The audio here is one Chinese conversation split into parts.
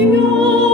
用。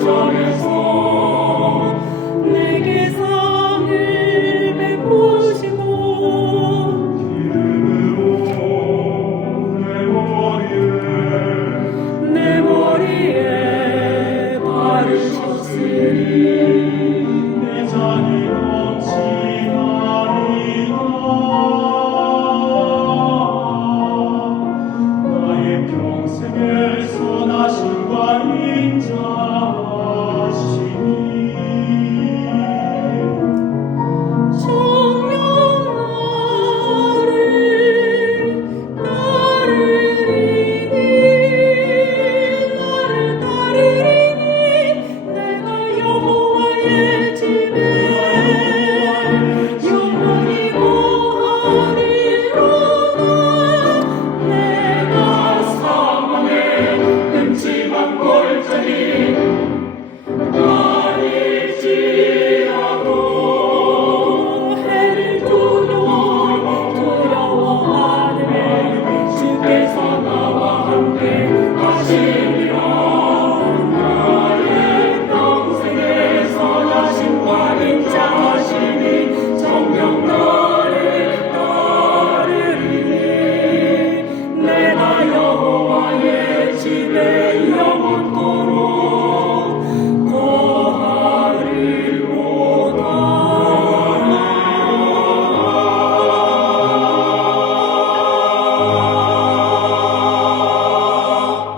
Son